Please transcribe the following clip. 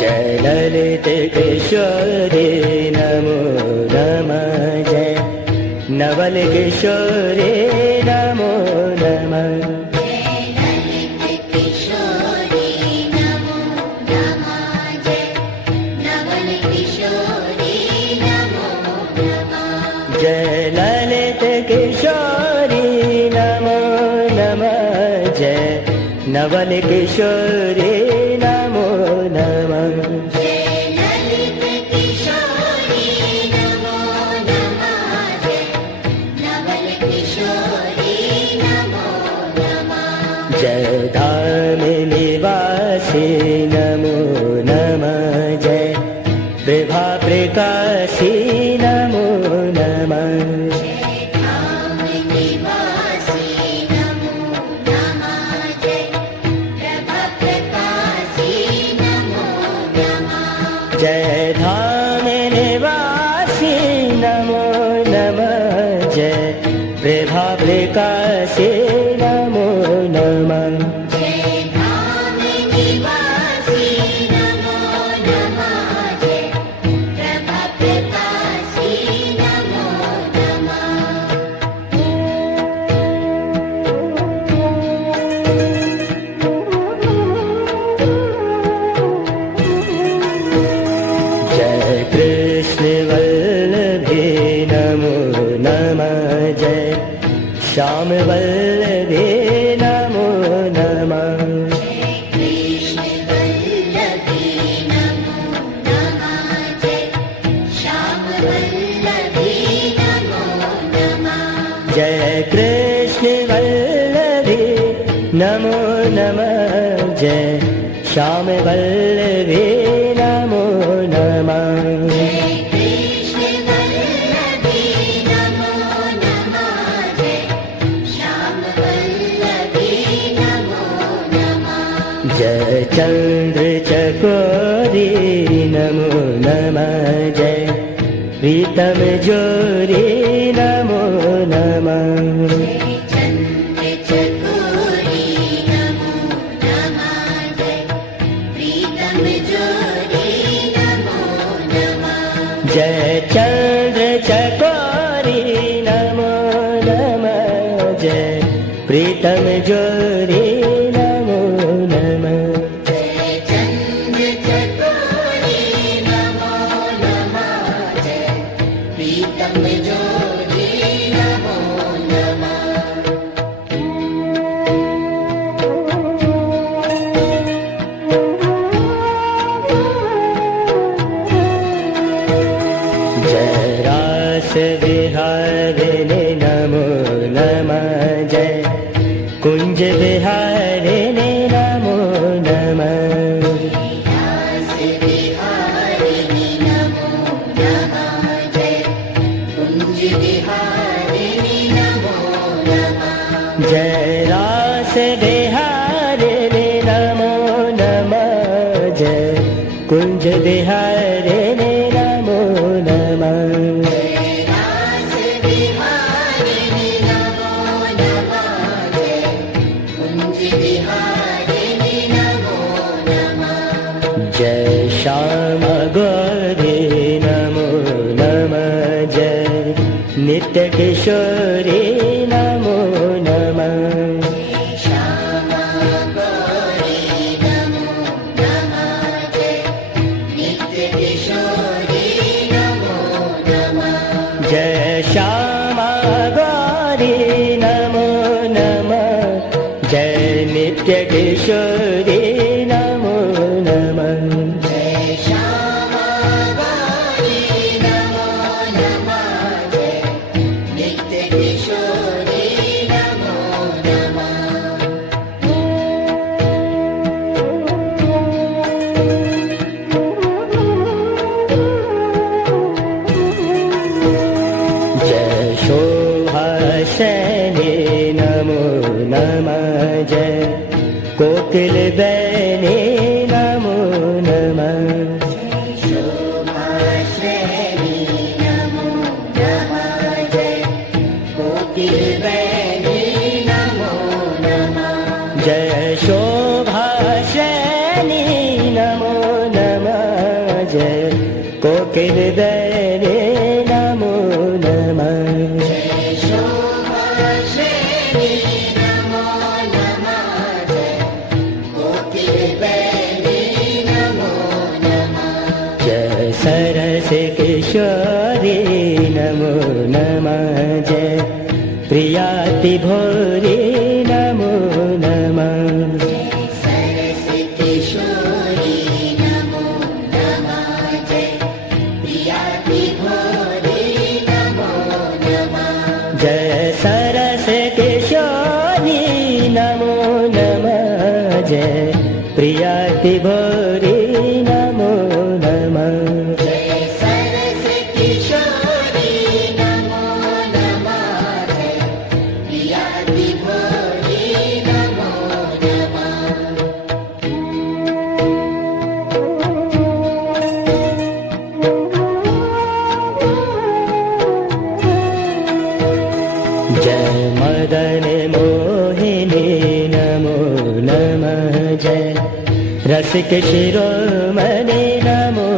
जय ललित किशोरी नमो नमः। जय नवल किशोरी नमो नमः। जय ललित किशोरी नमो नमः। जय नवल किशोरी नमो नमः। जय धाम निवासी नमो नमः। जय विभा प्रकाशी नमो नमः। जय धाम निवासी नमो नमः। जय विभा प्रकाशी नमो नमः। जय कृष्ण वल्लभे नमो नमः। जय श्याम वल्लभे नमो नमः। जय कृष्ण वल्लभे नमो नमः। जय श्याम वल्लभे नमो नमः। जय चंद्र चकोरी नमो नमः। जय प्रीतम जोरी नमो नमः। जय चंद्र चकोरी नमो नमः। जय प्रीतम जोरी नमो नमः। जय रास विहारिणे नमो नमः। जय कुंज विहारिणे नमो नमः। जय रास विहारिणे नमो नमः। जय कुंज विहारिणे नमो नमः। जय श्याम गौरी नमो नमः। जय नित्य किशोरी नमो नमः। जय श्यामा गौरी नमो नमः। जय नित्य किशोरी नमो नमः। जय शोभाशैले नमो नमः। जय कोकिल बैने नमो नमः। जय शोभाशैले नमो नमः। जय कोकिल बैने नमो नमः। जय सरस किशोरी नमो नमः। जय प्रियाति भोरी नमो नमः। जय सरस किशोरी नमो नमः। जय प्रियाति भोरी नमो नमः। जय मदन मोहिनी नमो नमः। जय रसिक शिरोमणि नमो